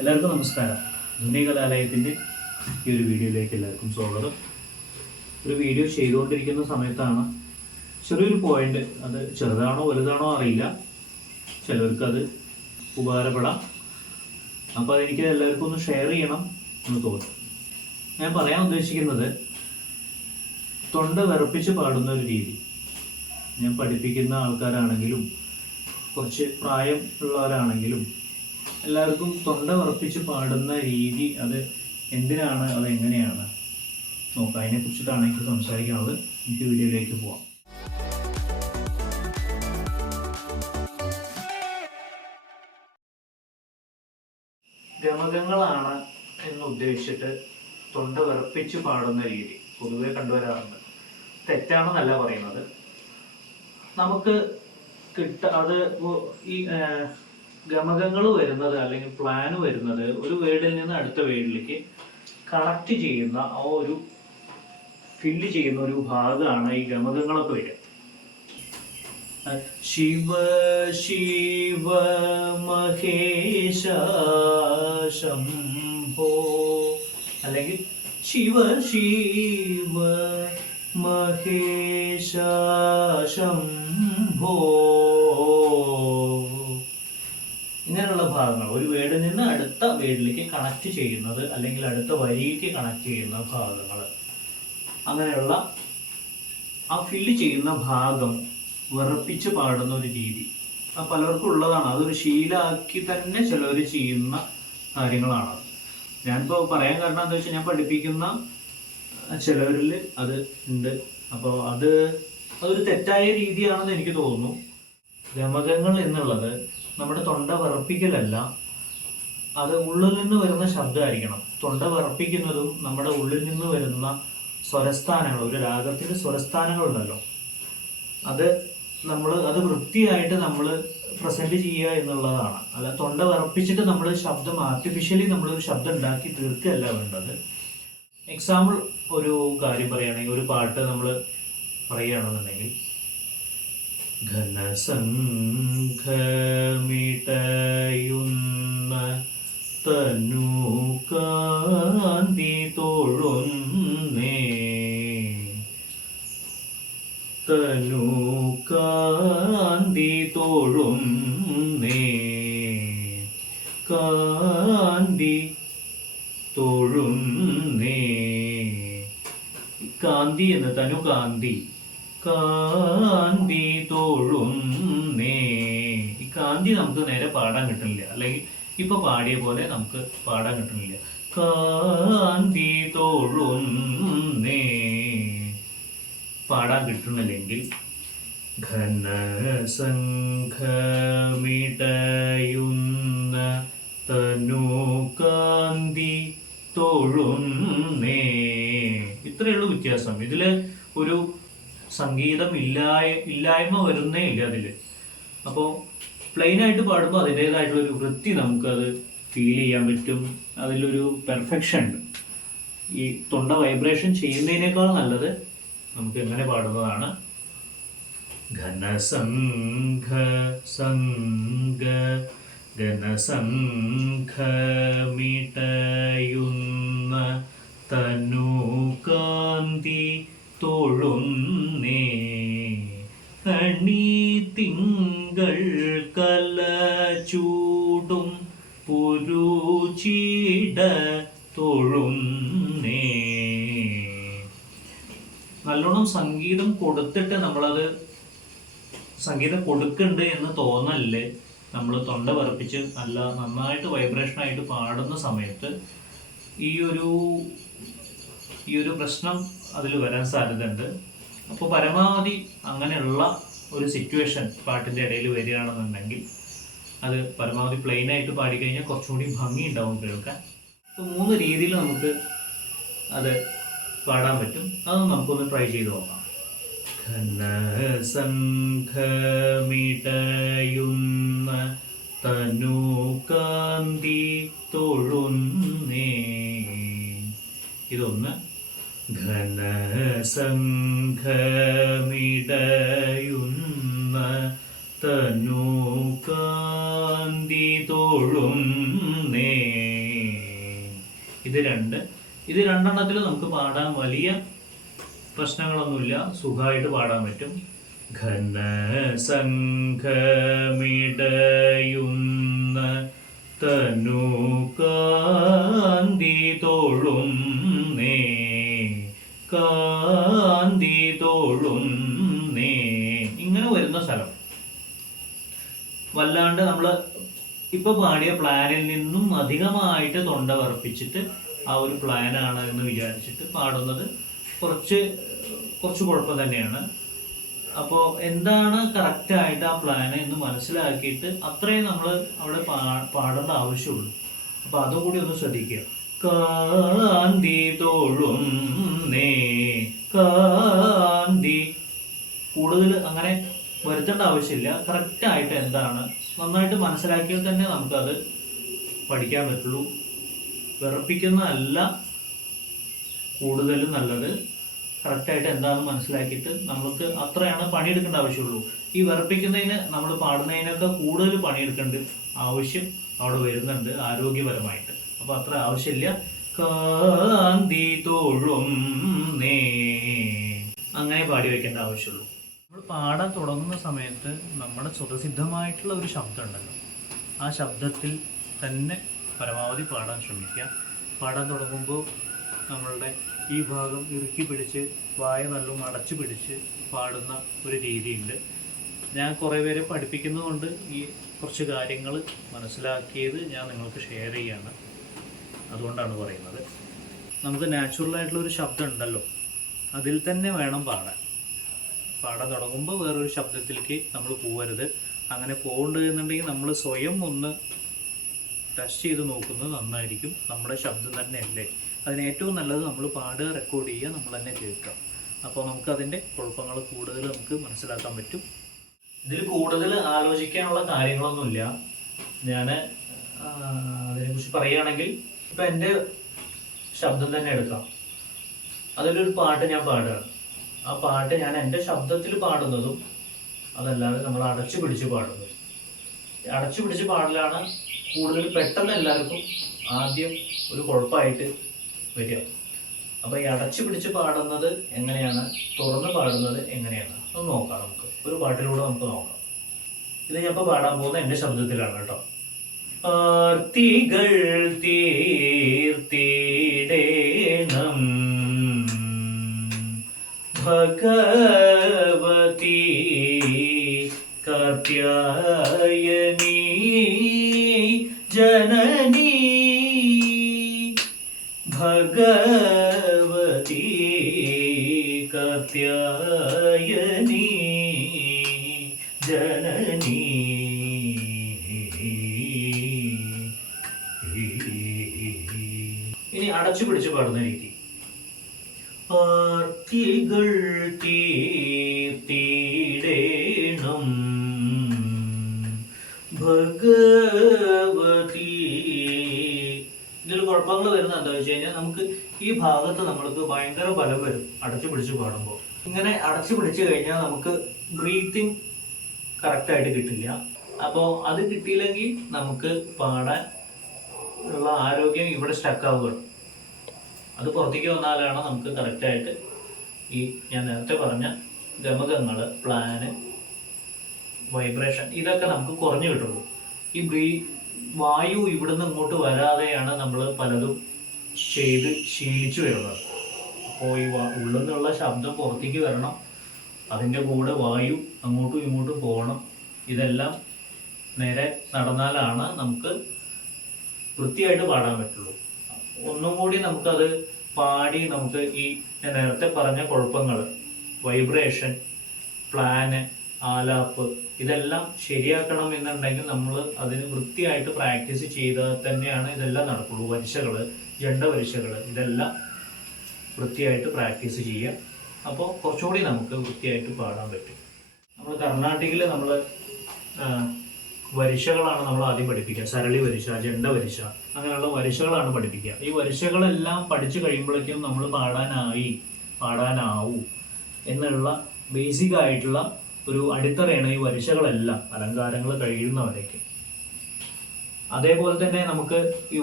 എല്ലാവർക്കും നമസ്കാരം. ധ്വനി കലാലയത്തിൻ്റെ ഈ ഒരു വീഡിയോയിലേക്ക് എല്ലാവർക്കും സ്വാഗതം. ഒരു വീഡിയോ ചെയ്തുകൊണ്ടിരിക്കുന്ന സമയത്താണ് ചെറിയൊരു പോയിന്റ്, അത് ചെറുതാണോ വലുതാണോ അറിയില്ല, ചിലവർക്ക് അത് ഉപകാരപ്പെടാം. അപ്പോൾ അതെനിക്ക് എല്ലാവർക്കും ഒന്ന് ഷെയർ ചെയ്യണം എന്ന് തോന്നി. ഞാൻ പറയാൻ ഉദ്ദേശിക്കുന്നത് തൊണ്ട വിറപ്പിച്ച് പാടുന്ന ഒരു രീതി. ഞാൻ പഠിപ്പിക്കുന്ന ആൾക്കാരാണെങ്കിലും കുറച്ച് പ്രായം ഉള്ളവരാണെങ്കിലും എല്ലാവർക്കും തൊണ്ട വിറപ്പിച്ച് പാടുന്ന രീതി, അത് എന്തിനാണ്, അതെങ്ങനെയാണ് നോക്കാം. അതിനെക്കുറിച്ചിട്ടാണ് എനിക്ക് സംസാരിക്കാനുള്ളത്. എനിക്ക് വീഡിയോയിലേക്ക് പോവാം. ഗമകങ്ങളാണ് എന്ന് ഉദ്ദേശിച്ചിട്ട് തൊണ്ട വിറപ്പിച്ച് പാടുന്ന രീതി പൊതുവെ കണ്ടുവരാറുണ്ട്. തെറ്റാണെന്നല്ല പറയുന്നത്. നമുക്ക് അത് ഈ ഗമകങ്ങൾ വരുന്നത് അല്ലെങ്കിൽ പ്ലാന് വരുന്നത് ഒരു വേർഡിൽ നിന്ന് അടുത്ത വേർഡിലേക്ക് കണക്ട് ചെയ്യുന്ന ആ ഒരു ഫില്ല് ചെയ്യുന്ന ഒരു ഭാഗമാണ് ഈ ഗമകങ്ങളൊക്കെ വരിക. ശിവ ശിവ മഹേശ ശംഭോ, അല്ലെങ്കിൽ ശിവ ശിവ മഹേശ ശംഭോ, ഇങ്ങനെയുള്ള ഭാഗങ്ങൾ ഒരു വേർഡിൽ നിന്ന് അടുത്ത വേർഡിലേക്ക് കണക്ട് ചെയ്യുന്നത് അല്ലെങ്കിൽ അടുത്ത വരിയിലേക്ക് കണക്ട് ചെയ്യുന്ന ഭാഗങ്ങൾ, അങ്ങനെയുള്ള ആ ഫില്ല് ചെയ്യുന്ന ഭാഗം വിറപ്പിച്ച് പാടുന്ന ഒരു രീതി പലർക്കും ഉള്ളതാണ്. അതൊരു ശീലമാക്കി തന്നെ ചിലവർ ചെയ്യുന്ന കാര്യങ്ങളാണ്. ഞാനിപ്പോൾ പറയാൻ കാരണം എന്താ വെച്ചാൽ, ഞാൻ പഠിപ്പിക്കുന്ന ചിലവരിൽ അത് ഉണ്ട്. അപ്പോൾ അതൊരു തെറ്റായ രീതിയാണെന്ന് എനിക്ക് തോന്നുന്നു. ഗമകങ്ങൾ എന്നുള്ളത് നമ്മുടെ തൊണ്ട വിറപ്പിക്കലല്ല, അത് ഉള്ളിൽ നിന്ന് വരുന്ന ശബ്ദമായിരിക്കണം. തൊണ്ട വിറപ്പിക്കുന്നതും നമ്മുടെ ഉള്ളിൽ നിന്ന് വരുന്ന സ്വരസ്ഥാനങ്ങൾ, ഒരു രാഗത്തിൻ്റെ സ്വരസ്ഥാനങ്ങളുണ്ടല്ലോ, അത് വൃത്തിയായിട്ട് നമ്മൾ പ്രസന്റ് ചെയ്യുക എന്നുള്ളതാണ്. അല്ല തൊണ്ട വിറപ്പിച്ചിട്ട് നമ്മൾ ശബ്ദം ആർട്ടിഫിഷ്യലി നമ്മളൊരു ശബ്ദം ഉണ്ടാക്കി തീർക്കുകയല്ല വേണ്ടത്. എക്സാമ്പിൾ ഒരു കാര്യം പറയുകയാണെങ്കിൽ, ഒരു പാട്ട് നമ്മൾ പറയുകയാണെന്നുണ്ടെങ്കിൽ, ഘനസംഘമിടയുന്ന തനുകാന്തി തൊഴുന്നേ, തനുകാന്തി തൊഴുന്നേ, കാന്തി തൊഴുന്നേ. കാന്തി എന്ന് തനുകാന്തി, കാന്തി തൊഴുന്നേ. ഈ കാന്തി നമുക്ക് നേരെ പാടാൻ കിട്ടുന്നില്ല, അല്ലെങ്കിൽ ഇപ്പൊ പാടിയ പോലെ നമുക്ക് പാടാൻ കിട്ടുന്നില്ല. കാന്തി തൊഴുന്നേ പാടാൻ കിട്ടുന്നില്ലെങ്കിൽ, ഘനസംഘമിടയുന്ന തനുകാന്തി തൊഴുന്നേ. ഇത്രയേ ഉള്ളൂ വ്യത്യാസം. ഇതില് ഒരു സംഗീതം ഇല്ലായ്മ വരുന്നേ ഇല്ല അതില്. അപ്പോൾ പ്ലെയിൻ ആയിട്ട് പാടുമ്പോൾ അതിൻ്റെതായിട്ടുള്ള ഒരു വൃത്തി നമുക്കത് ഫീൽ ചെയ്യാൻ പറ്റും. അതിലൊരു പെർഫെക്ഷൻ ഉണ്ട്. ഈ തൊണ്ട വൈബ്രേഷൻ ചെയ്യുന്നതിനേക്കാൾ നല്ലത് നമുക്ക് എങ്ങനെ പാടുന്നതാണ്. ഘനസംഘമിടയുന്ന തനുകാന്തി തൊഴുന്നേ, കണി തിങ്കൾ കല ചൂടും പുരുചിട തൊഴുന്നേ. നല്ലോണം സംഗീതം കൊടുത്തിട്ട് നമ്മളത് സംഗീതം കൊടുക്കണ്ട് എന്ന് തോന്നല്ലേ, നമ്മൾ തൊണ്ട വിറപ്പിച്ച് നന്നായിട്ട് വൈബ്രേഷനായിട്ട് പാടുന്ന സമയത്ത് ഈ ഒരു പ്രശ്നം അതിൽ വരാൻ സാധ്യതയുണ്ട്. അപ്പോൾ പരമാവധി അങ്ങനെയുള്ള ഒരു സിറ്റുവേഷൻ പാട്ടിൻ്റെ ഇടയിൽ വരികയാണെന്നുണ്ടെങ്കിൽ അത് പരമാവധി പ്ലെയിൻ ആയിട്ട് പാടിക്കഴിഞ്ഞാൽ കുറച്ചുകൂടി ഭംഗി ഉണ്ടാവും കേൾക്കാൻ. അപ്പോൾ 3 രീതിയിൽ നമുക്ക് അത് പാടാൻ പറ്റും. അത് നമുക്കൊന്ന് ട്രൈ ചെയ്ത് നോക്കാം. ഘനസംഘമിടയുന്ന തനുകാന്തി തൊഴുന്നേ, ഇതൊന്ന്. ഘനസംഘമിടയുന്ന തനുകാന്തി തൊഴുന്നേ. ഇത് രണ്ടെണ്ണത്തിൽ നമുക്ക് പാടാൻ വലിയ പ്രശ്നങ്ങളൊന്നുമില്ല, സുഖമായിട്ട് പാടാൻ പറ്റും. ഘനസംഘമിടയുന്ന തനു കാന്തി തോളും ഇങ്ങനെ വരുന്ന സ്ഥലം വല്ലാണ്ട് നമ്മൾ ഇപ്പൊ പാടിയ പ്ലാനിൽ നിന്നും അധികമായിട്ട് തൊണ്ട വിറപ്പിച്ചിട്ട് ആ ഒരു പ്ലാനാണ് എന്ന് വിചാരിച്ചിട്ട് പാടുന്നത് കുറച്ച് കുഴപ്പം തന്നെയാണ്. അപ്പോൾ എന്താണ് കറക്റ്റായിട്ട് ആ പ്ലാൻ എന്ന് മനസ്സിലാക്കിയിട്ട് അത്രയും നമ്മൾ അവിടെ പാടേണ്ട ആവശ്യമുള്ളൂ. അപ്പോൾ അതുകൂടി ഒന്ന് ശ്രദ്ധിക്കുക. കാന്തി തോളും കാന്തി കൂടുതൽ അങ്ങനെ വരുത്തേണ്ട ആവശ്യമില്ല. കറക്റ്റായിട്ട് എന്താണ് നന്നായിട്ട് മനസ്സിലാക്കിയാൽ തന്നെ നമുക്കത് പഠിക്കാൻ പറ്റുള്ളൂ. വിറപ്പിക്കുന്നതല്ല കൂടുതലും നല്ലത്. കറക്റ്റായിട്ട് എന്താണെന്ന് മനസ്സിലാക്കിയിട്ട് നമുക്ക് അത്രയാണ് പണിയെടുക്കേണ്ട ആവശ്യമുള്ളൂ. ഈ വിറപ്പിക്കുന്നതിന് നമ്മൾ പാടുന്നതിനൊക്കെ കൂടുതൽ പണിയെടുക്കേണ്ട ആവശ്യം അവിടെ വരുന്നുണ്ട് ആരോഗ്യപരമായിട്ട്. അപ്പോൾ അത്ര ആവശ്യമില്ല. കാന്തി തോഴും അങ്ങനെ പാടി വയ്ക്കേണ്ട ആവശ്യമുള്ളൂ. നമ്മൾ പാടാൻ തുടങ്ങുന്ന സമയത്ത് നമ്മുടെ സ്വതസിദ്ധമായിട്ടുള്ള ഒരു ശബ്ദം ഉണ്ടല്ലോ, ആ ശബ്ദത്തിൽ തന്നെ പരമാവധി പാടാൻ ശ്രമിക്കുക. പാടാൻ തുടങ്ങുമ്പോൾ നമ്മളുടെ ഈ ഭാഗം ഇറുക്കി പിടിച്ച് വായ നല്ലോണം അടച്ചു പിടിച്ച് പാടുന്ന ഒരു രീതിയുണ്ട്. ഞാൻ കുറേ പേരെ പഠിപ്പിക്കുന്നതുകൊണ്ട് ഈ കുറച്ച് കാര്യങ്ങൾ മനസ്സിലാക്കിയത് ഞാൻ നിങ്ങൾക്ക് ഷെയർ ചെയ്യാണ്, അതുകൊണ്ടാണ് പറയുന്നത്. നമുക്ക് നാച്ചുറലായിട്ടുള്ളൊരു ശബ്ദം ഉണ്ടല്ലോ, അതിൽ തന്നെ വേണം പാടാൻ തുടങ്ങുമ്പോൾ വേറൊരു ശബ്ദത്തിലേക്ക് നമ്മൾ പോകരുത്. അങ്ങനെ പോകേണ്ടതെന്നുണ്ടെങ്കിൽ നമ്മൾ സ്വയം ഒന്ന് ടെസ്റ്റ് ചെയ്ത് നോക്കുന്നത് നന്നായിരിക്കും. നമ്മുടെ ശബ്ദം തന്നെയല്ലേ, അതിന് ഏറ്റവും നല്ലത് നമ്മൾ പാടുക, റെക്കോർഡ് ചെയ്യുക, നമ്മൾ തന്നെ കേൾക്കുക. അപ്പോൾ നമുക്കതിൻ്റെ കുഴപ്പങ്ങൾ കൂടുതൽ നമുക്ക് മനസ്സിലാക്കാൻ പറ്റും. ഇതിൽ കൂടുതൽ ആലോചിക്കാനുള്ള കാര്യങ്ങളൊന്നുമില്ല. ഞാൻ അതിനെക്കുറിച്ച് പറയുകയാണെങ്കിൽ ഇപ്പം എൻ്റെ ശബ്ദം തന്നെ എടുക്കാം. അതിലൊരു പാട്ട് ഞാൻ പാടുകയാണ്. ആ പാട്ട് ഞാൻ എൻ്റെ ശബ്ദത്തിൽ പാടുന്നതും അതല്ലാതെ നമ്മൾ അടച്ചു പിടിച്ച് പാടുന്നതും. അടച്ചു പിടിച്ച് പാടലാണ് കൂടുതൽ പെട്ടെന്ന് എല്ലാവർക്കും ആദ്യം ഒരു കുഴപ്പമായിട്ട് വരിക. അപ്പോൾ ഈ അടച്ചു പിടിച്ച് പാടുന്നത് എങ്ങനെയാണ്, തുറന്ന് പാടുന്നത് എങ്ങനെയാണ് അത് നോക്കാം. നമുക്ക് ഒരു പാട്ടിലൂടെ നമുക്ക് നോക്കാം. ഇത് ഞാൻ ഇപ്പോൾ പാടാൻ പോകുന്നത് എൻ്റെ ശബ്ദത്തിലാണ് കേട്ടോ. ആർത്തികൾ തീർത്തിടേണം ഭഗവതി കാർത്യായനി ജനനി ഭഗവതി കാർത്യായനി ജനനി. ഇനി അടച്ചു പിടിച്ച് പാടുന്ന രീതി. ആർത്തികൾ തീർത്തിടേണം ഭഗവതി. ഇതിൽ കുഴപ്പങ്ങൾ വരുന്നത് എന്താ വെച്ച് കഴിഞ്ഞാൽ നമുക്ക് ഈ ഭാഗത്ത് നമ്മൾക്ക് ഭയങ്കര ബലം വരും അടച്ചു പിടിച്ച് പാടുമ്പോൾ. ഇങ്ങനെ അടച്ചു പിടിച്ചു കഴിഞ്ഞാൽ നമുക്ക് ബ്രീത്തിങ് കറക്റ്റായിട്ട് കിട്ടില്ല. അപ്പോൾ അത് കിട്ടിയില്ലെങ്കിൽ നമുക്ക് പാടാൻ ഉള്ള ആരോഗ്യം ഇവിടെ സ്റ്റക്കാവുകയാണ്. അത് പുറത്തേക്ക് വന്നാലാണ് നമുക്ക് കറക്റ്റായിട്ട് ഈ ഞാൻ നേരത്തെ പറഞ്ഞ ഗമകങ്ങൾ, പ്ലാന്, വൈബ്രേഷൻ ഇതൊക്കെ നമുക്ക് കുറഞ്ഞു കിട്ടുള്ളൂ. ഈ വായു ഇവിടുന്ന് ഇങ്ങോട്ട് വരാതെയാണ് നമ്മൾ പലതും ചെയ്ത് ശീലിച്ചു വരുന്നത്. അപ്പോൾ ഈ ഉള്ളിൽ നിന്നുള്ള ശബ്ദം പുറത്തേക്ക് വരണം, അതിൻ്റെ കൂടെ വായു അങ്ങോട്ടും ഇങ്ങോട്ടും പോകണം. ഇതെല്ലാം നേരെ നടന്നാലാണ് നമുക്ക് വൃത്തിയായിട്ട് പാടാൻ പറ്റുള്ളൂ. ഒന്നും കൂടി നമുക്കത് പാടി നമുക്ക് ഈ ഞാൻ നേരത്തെ പറഞ്ഞ കുഴപ്പങ്ങൾ, വൈബ്രേഷൻ, പ്ലാന്, ആലാപ്പ് ഇതെല്ലാം ശരിയാക്കണം എന്നുണ്ടെങ്കിൽ നമ്മൾ അതിന് വൃത്തിയായിട്ട് പ്രാക്ടീസ് ചെയ്താൽ തന്നെയാണ് ഇതെല്ലാം നടക്കുള്ളൂ. വരിശകൾ, ജണ്ടവരിശകൾ ഇതെല്ലാം വൃത്തിയായിട്ട് പ്രാക്ടീസ് ചെയ്യുക. അപ്പോൾ കുറച്ചുകൂടി നമുക്ക് വൃത്തിയായിട്ട് പാടാൻ പറ്റും. നമ്മൾ കർണാടകയിൽ നമ്മൾ വരിശകളാണ് നമ്മൾ ആദ്യം പഠിപ്പിക്കുക. സരളി വരിശ, ജണ്ട വരിശ, അങ്ങനെയുള്ള വരിശകളാണ് പഠിപ്പിക്കുക. ഈ വരിശകളെല്ലാം പഠിച്ചു കഴിയുമ്പോഴേക്കും നമ്മൾ പാടാനാവൂ എന്നുള്ള ബേസിക് ആയിട്ടുള്ള ഒരു അടിത്തറയാണ് ഈ വരിശകളെല്ലാം, അലങ്കാരങ്ങൾ കഴിയുന്നവരേക്ക്. അതേപോലെ തന്നെ നമുക്ക് ഈ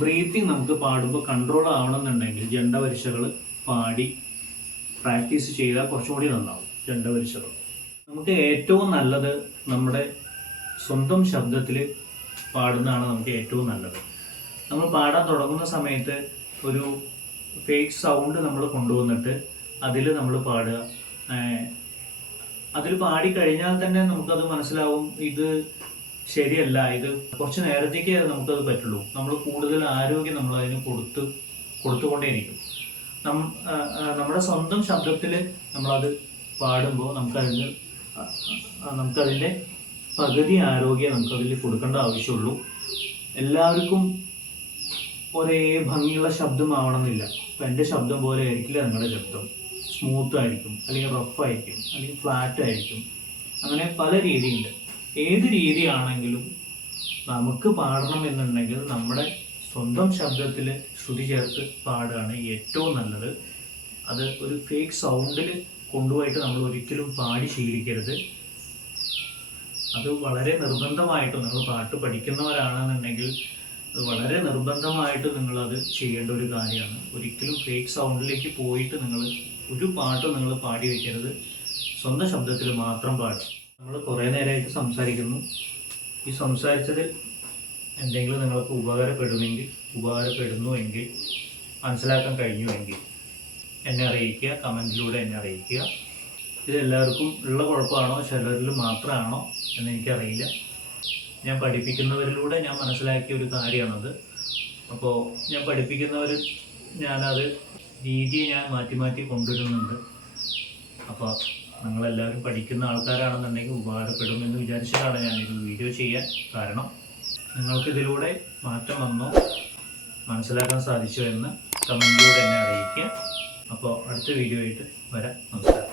ബ്രീത്തിങ് നമുക്ക് പാടുമ്പോൾ കൺട്രോൾ ആവണമെന്നുണ്ടെങ്കിൽ ജണ്ടപരിശകൾ പാടി പ്രാക്ടീസ് ചെയ്താൽ കുറച്ചും കൂടി നന്നാവും. ജണ്ടപരിശകൾ നമുക്ക് ഏറ്റവും നല്ലത് നമ്മുടെ സ്വന്തം ശബ്ദത്തിൽ പാടുന്നതാണ് നമുക്ക് ഏറ്റവും നല്ലത്. നമ്മൾ പാടാൻ തുടങ്ങുന്ന സമയത്ത് ഒരു ഫേക്ക് സൗണ്ട് നമ്മൾ കൊണ്ടുവന്നിട്ട് അതിൽ നമ്മൾ പാടുക. അതിൽ പാടിക്കഴിഞ്ഞാൽ തന്നെ നമുക്കത് മനസ്സിലാവും ഇത് ശരിയല്ല, ഇത് കുറച്ച് നേരത്തേക്ക് നമുക്കത് പറ്റുള്ളൂ. നമ്മൾ കൂടുതൽ ആരോഗ്യം നമ്മൾ അതിന് കൊടുത്തുകൊണ്ടേയിരിക്കും. നമ്മുടെ സ്വന്തം ശബ്ദത്തിൽ നമ്മളത് പാടുമ്പോൾ നമുക്കതിൻ്റെ പകുതി ആരോഗ്യം നമുക്കതിൽ കൊടുക്കേണ്ട ആവശ്യമുള്ളൂ. എല്ലാവർക്കും ഒരേ ഭംഗിയുള്ള ശബ്ദമാവണമെന്നില്ല. ഇപ്പം എൻ്റെ ശബ്ദം പോലെ ആയിരിക്കില്ല നിങ്ങളുടെ ശബ്ദം. സ്മൂത്ത് ആയിരിക്കും, അല്ലെങ്കിൽ റഫായിരിക്കും, അല്ലെങ്കിൽ ഫ്ലാറ്റ് ആയിരിക്കും. അങ്ങനെ പല രീതിയുണ്ട്. ഏത് രീതിയാണെങ്കിലും നമുക്ക് പാടണം എന്നുണ്ടെങ്കിൽ നമ്മുടെ സ്വന്തം ശബ്ദത്തിൽ ശ്രുതി ചേർത്ത് പാടുകയാണ് ഏറ്റവും നല്ലത്. അത് ഒരു ഫേക്ക് സൗണ്ടിൽ കൊണ്ടുപോയിട്ട് നമ്മൾ ഒരിക്കലും പാടി ശീലിക്കരുത്. അത് വളരെ നിർബന്ധമായിട്ടും നിങ്ങൾ പാട്ട് പഠിക്കുന്നവരാണെന്നുണ്ടെങ്കിൽ അത് വളരെ നിർബന്ധമായിട്ട് നിങ്ങളത് ചെയ്യേണ്ട ഒരു കാര്യമാണ്. ഒരിക്കലും ഫേക്ക് സൗണ്ടിലേക്ക് പോയിട്ട് ഒരു പാട്ടും നിങ്ങൾ പാടി വയ്ക്കരുത്. സ്വന്തം ശബ്ദത്തിൽ മാത്രം പാടുക. നമ്മൾ കുറേ നേരമായിട്ട് സംസാരിക്കുന്നു. ഈ സംസാരിച്ചതിൽ എന്തെങ്കിലും നിങ്ങൾക്ക് ഉപകാരപ്പെടുന്നുവെങ്കിൽ മനസ്സിലാക്കാൻ കഴിഞ്ഞുവെങ്കിൽ എന്നെ അറിയിക്കുക, കമൻറ്റിലൂടെ എന്നെ അറിയിക്കുക. ഇതെല്ലാവർക്കും ഉള്ള കുഴപ്പമാണോ ചിലരിൽ മാത്രമാണോ എന്ന് എനിക്കറിയില്ല. ഞാൻ പഠിപ്പിക്കുന്നവരിലൂടെ ഞാൻ മനസ്സിലാക്കിയ ഒരു കാര്യമാണത്. അപ്പോൾ ഞാൻ പഠിപ്പിക്കുന്നവർ ഞാനത് രീതിയെ ഞാൻ മാറ്റി കൊണ്ടുവരുന്നുണ്ട്. അപ്പോൾ നിങ്ങളെല്ലാവരും പഠിക്കുന്ന ആൾക്കാരാണെന്നുണ്ടെങ്കിൽ ഉപകാരപ്പെടുമെന്ന് വിചാരിച്ചിട്ടാണ് ഞാനൊരു വീഡിയോ ചെയ്യാൻ കാരണം. നിങ്ങൾക്കിതിലൂടെ മാറ്റം വന്നോ, മനസ്സിലാക്കാൻ സാധിച്ചോ എന്ന് കമൻറ്റിലൂടെ എന്നെ അറിയിക്കുക. അപ്പോൾ അടുത്ത വീഡിയോ ആയിട്ട് വരാം. നമസ്കാരം.